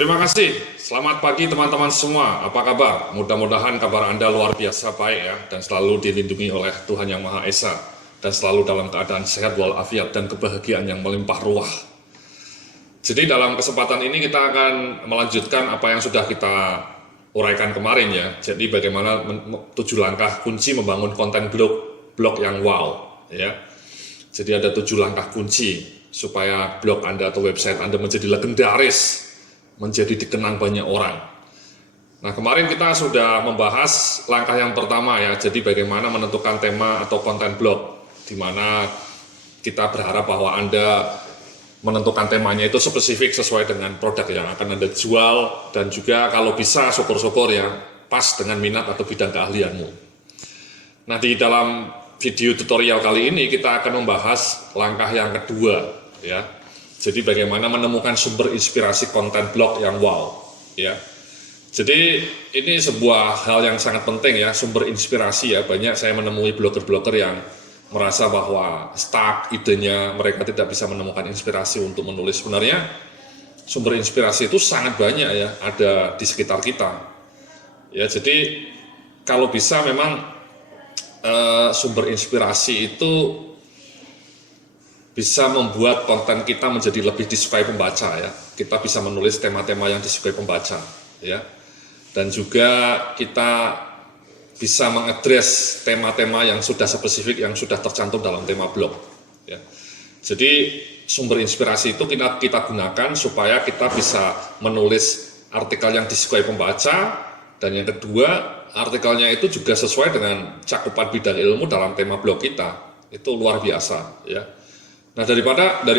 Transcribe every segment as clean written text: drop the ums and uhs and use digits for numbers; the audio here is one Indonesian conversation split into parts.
Terima kasih. Selamat pagi teman-teman semua. Apa kabar? Mudah-mudahan kabar Anda luar biasa baik ya, dan selalu dilindungi oleh Tuhan Yang Maha Esa, dan selalu dalam keadaan sehat walafiat dan kebahagiaan yang melimpah ruah. Jadi dalam kesempatan ini kita akan melanjutkan apa yang sudah kita uraikan kemarin ya. Jadi bagaimana 7 langkah kunci membangun konten blog yang wow ya. Jadi ada 7 langkah kunci supaya blog Anda atau website Anda menjadi legendaris, menjadi dikenang banyak orang. Nah, kemarin kita sudah membahas langkah yang pertama ya, jadi bagaimana menentukan tema atau konten blog, di mana kita berharap bahwa Anda menentukan temanya itu spesifik sesuai dengan produk yang akan Anda jual, dan juga kalau bisa syukur-syukur ya pas dengan minat atau bidang keahlianmu. Nah, di dalam video tutorial kali ini kita akan membahas langkah yang kedua ya. Jadi bagaimana menemukan sumber inspirasi konten blog yang wow ya. Jadi ini sebuah hal yang sangat penting ya, sumber inspirasi ya. Banyak saya menemui blogger-blogger yang merasa bahwa stuck idenya, mereka tidak bisa menemukan inspirasi untuk menulis. Sebenarnya sumber inspirasi itu sangat banyak ya, ada di sekitar kita. Ya, jadi kalau bisa memang sumber inspirasi itu bisa membuat konten kita menjadi lebih disukai pembaca ya. Kita bisa menulis tema-tema yang disukai pembaca ya. Dan juga kita bisa mengadres tema-tema yang sudah spesifik, yang sudah tercantum dalam tema blog ya. Jadi sumber inspirasi itu kita gunakan supaya kita bisa menulis artikel yang disukai pembaca, dan yang kedua artikelnya itu juga sesuai dengan cakupan bidang ilmu dalam tema blog kita. Itu luar biasa ya. Nah, dari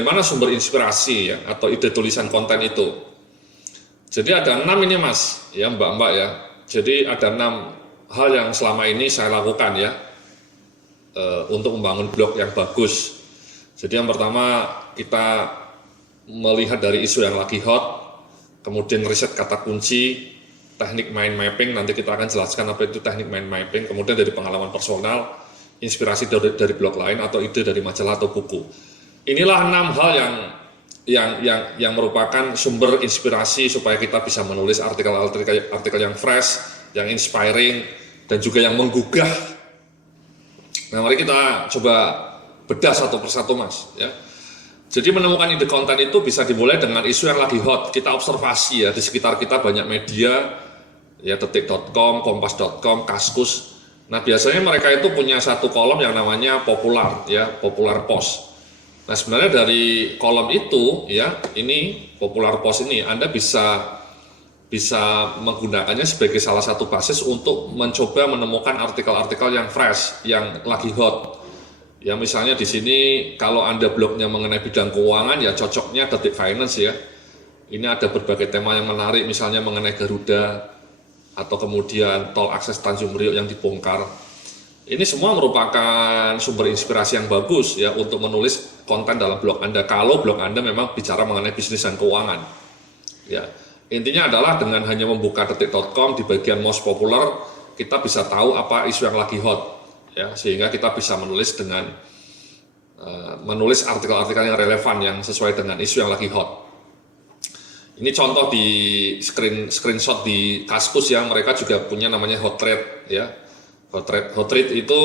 mana sumber inspirasi ya, atau ide tulisan konten itu? Jadi ada 6 ini mas, ya mbak-mbak ya. Jadi ada 6 hal yang selama ini saya lakukan ya, untuk membangun blog yang bagus. Jadi yang pertama, kita melihat dari isu yang lagi hot, kemudian riset kata kunci, teknik mind mapping, nanti kita akan jelaskan apa itu teknik mind mapping, kemudian dari pengalaman personal, inspirasi dari blog lain, atau ide dari majalah atau buku. Inilah 6 hal yang merupakan sumber inspirasi supaya kita bisa menulis artikel yang fresh, yang inspiring, dan juga yang menggugah. Nah, mari kita coba bedah satu persatu mas ya. Jadi menemukan ide konten itu bisa dimulai dengan isu yang lagi hot. Kita observasi ya, di sekitar kita banyak media ya, detik.com, kompas.com, Kaskus. Nah, biasanya mereka itu punya satu kolom yang namanya popular ya, popular post. Nah, sebenarnya dari kolom itu ya, ini popular post ini Anda bisa menggunakannya sebagai salah satu basis untuk mencoba menemukan artikel-artikel yang fresh, yang lagi hot. Ya, misalnya di sini kalau Anda blognya mengenai bidang keuangan ya cocoknya Detik Finance ya. Ini ada berbagai tema yang menarik, misalnya mengenai Garuda, atau kemudian tol akses Tanjung Priok yang dibongkar. Ini semua merupakan sumber inspirasi yang bagus ya untuk menulis konten dalam blog Anda, kalau blog Anda memang bicara mengenai bisnis dan keuangan. Ya, intinya adalah dengan hanya membuka detik.com di bagian most popular, kita bisa tahu apa isu yang lagi hot ya, sehingga kita bisa menulis dengan menulis artikel-artikel yang relevan, yang sesuai dengan isu yang lagi hot. Ini contoh di screenshot di Kaskus ya, mereka juga punya namanya hot thread ya. Hot thread itu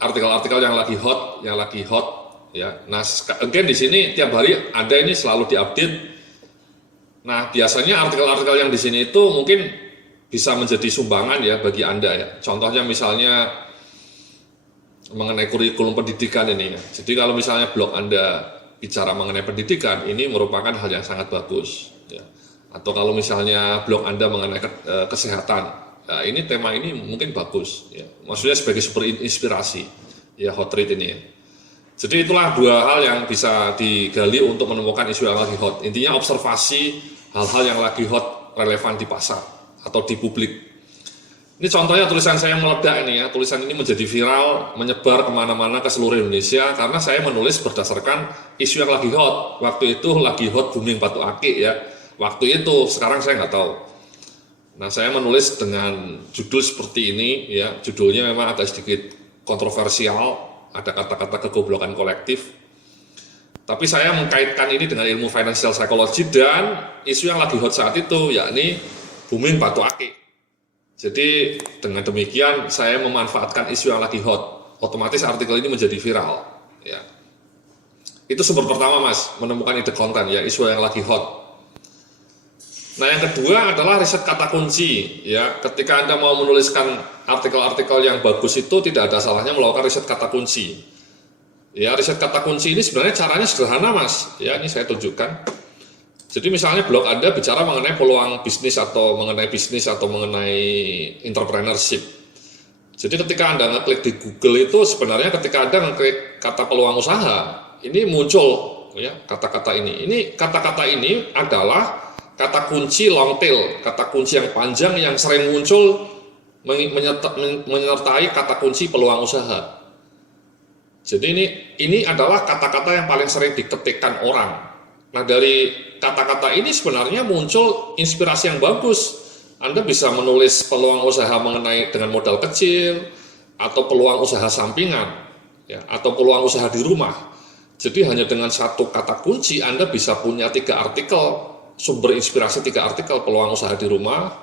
artikel-artikel yang lagi hot ya. Nah, again di sini tiap hari ada, ini selalu diupdate. Nah, biasanya artikel-artikel yang di sini itu mungkin bisa menjadi sumbangan ya bagi Anda ya. Contohnya misalnya mengenai kurikulum pendidikan ini ya. Jadi kalau misalnya blog Anda bicara mengenai pendidikan, ini merupakan hal yang sangat bagus ya. Atau kalau misalnya blog Anda mengenai kesehatan, nah, ini tema ini mungkin bagus ya. Maksudnya sebagai sumber inspirasi ya, hot thread ini ya. Jadi itulah 2 hal yang bisa digali untuk menemukan isu yang lagi hot. Intinya observasi hal-hal yang lagi hot, relevan di pasar atau di publik. Ini contohnya tulisan saya meledak ini ya. Tulisan ini menjadi viral, menyebar kemana-mana ke seluruh Indonesia karena saya menulis berdasarkan isu yang lagi hot. Waktu itu lagi hot booming batu akik ya. Waktu itu, sekarang saya nggak tahu. Nah, saya menulis dengan judul seperti ini ya. Judulnya memang agak sedikit kontroversial, ada kata-kata kegoblokan kolektif. Tapi saya mengkaitkan ini dengan ilmu financial psychology dan isu yang lagi hot saat itu, yakni booming batu akik. Jadi dengan demikian saya memanfaatkan isu yang lagi hot, otomatis artikel ini menjadi viral. Ya. Itu sumber pertama Mas, menemukan ide konten ya, isu yang lagi hot. Nah yang kedua adalah riset kata kunci ya. Ketika Anda mau menuliskan artikel-artikel yang bagus itu tidak ada salahnya melakukan riset kata kunci. Ya riset kata kunci ini sebenarnya caranya sederhana Mas. Ya ini saya tunjukkan. Jadi misalnya blog Anda bicara mengenai peluang bisnis atau mengenai entrepreneurship. Jadi ketika Anda ngeklik di Google itu sebenarnya ketika Anda ngeklik kata peluang usaha, ini muncul ya kata-kata ini. Ini kata-kata ini adalah kata kunci long tail, kata kunci yang panjang yang sering muncul menyertai kata kunci peluang usaha. Jadi ini adalah kata-kata yang paling sering diketikkan orang. Nah dari kata-kata ini sebenarnya muncul inspirasi yang bagus. Anda bisa menulis peluang usaha mengenai dengan modal kecil, atau peluang usaha sampingan, ya, atau peluang usaha di rumah. Jadi hanya dengan satu kata kunci Anda bisa punya 3 artikel, sumber inspirasi 3 artikel, peluang usaha di rumah,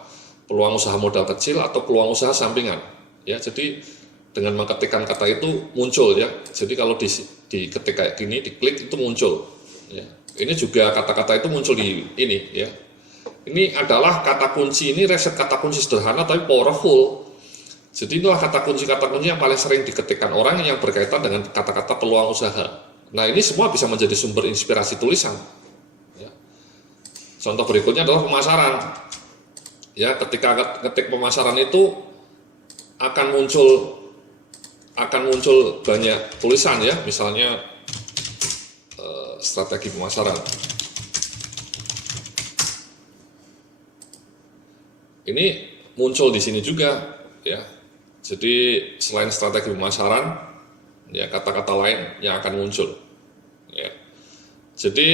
peluang usaha modal kecil, atau peluang usaha sampingan. Ya, jadi dengan mengetikkan kata itu muncul ya. Jadi kalau diketik kayak gini, diklik itu muncul. Ya. Ini juga kata-kata itu muncul di ini ya. Ini adalah kata kunci, ini riset kata kunci sederhana tapi powerful. Jadi inilah kata kunci yang paling sering diketikkan orang yang berkaitan dengan kata-kata peluang usaha. Nah ini semua bisa menjadi sumber inspirasi tulisan. Ya. Contoh berikutnya adalah pemasaran. Ya, ketika ketik pemasaran itu akan muncul banyak tulisan ya, misalnya strategi pemasaran. Ini muncul di sini juga ya. Jadi selain strategi pemasaran, ya kata-kata lain yang akan muncul. Ya. Jadi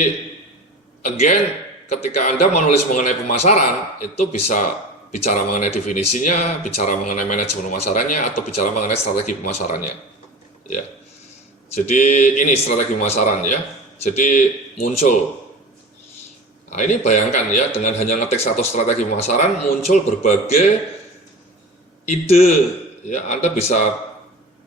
again, ketika Anda menulis mengenai pemasaran, itu bisa bicara mengenai definisinya, bicara mengenai manajemen pemasarannya, atau bicara mengenai strategi pemasarannya. Ya. Jadi ini strategi pemasaran ya. Jadi muncul. Nah ini bayangkan ya, dengan hanya ngetik satu strategi pemasaran muncul berbagai ide. Ya, Anda bisa,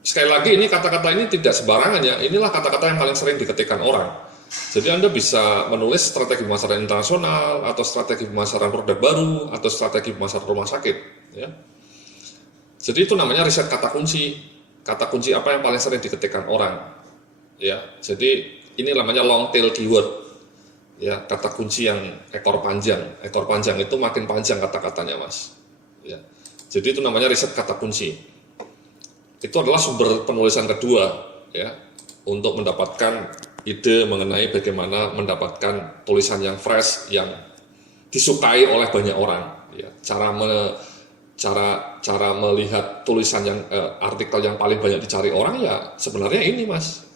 sekali lagi ini kata-kata ini tidak sembarangan ya. Inilah kata-kata yang paling sering diketikkan orang. Jadi Anda bisa menulis strategi pemasaran internasional, atau strategi pemasaran produk baru, atau strategi pemasaran rumah sakit. Ya. Jadi itu namanya riset kata kunci. Kata kunci apa yang paling sering diketikkan orang. Ya, jadi ini namanya long tail keyword. Ya, kata kunci yang ekor panjang. Ekor panjang itu makin panjang kata-katanya, Mas. Ya. Jadi itu namanya riset kata kunci. Itu adalah sumber penulisan kedua, ya, untuk mendapatkan ide mengenai bagaimana mendapatkan tulisan yang fresh, yang disukai oleh banyak orang. Ya. Cara melihat tulisan yang artikel yang paling banyak dicari orang ya sebenarnya ini, Mas.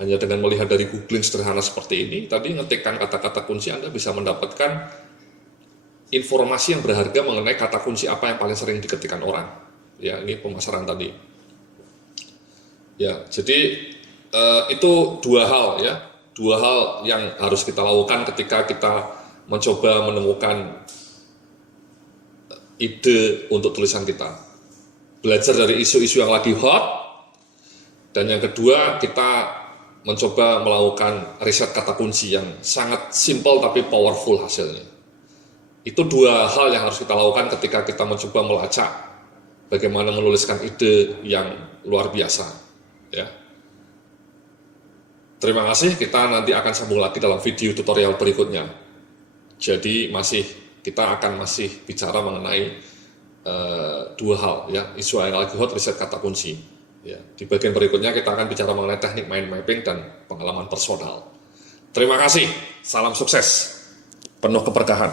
Hanya dengan melihat dari googling sederhana seperti ini, tadi ngetikkan kata-kata kunci, Anda bisa mendapatkan informasi yang berharga mengenai kata kunci apa yang paling sering diketikkan orang. Ya, ini pemasaran tadi. Ya, jadi itu 2 hal ya, 2 hal yang harus kita lakukan ketika kita mencoba menemukan ide untuk tulisan kita. Belajar dari isu-isu yang lagi hot, dan yang kedua kita mencoba melakukan riset kata kunci yang sangat simple tapi powerful hasilnya. Itu 2 hal yang harus kita lakukan ketika kita mencoba melacak bagaimana menuliskan ide yang luar biasa. Ya. Terima kasih, kita nanti akan sambung lagi dalam video tutorial berikutnya. Jadi kita akan masih bicara mengenai 2 hal ya, isu yang lagi hot, riset kata kunci. Ya, di bagian berikutnya kita akan bicara mengenai teknik mind mapping dan pengalaman personal. Terima kasih, salam sukses, penuh keberkahan.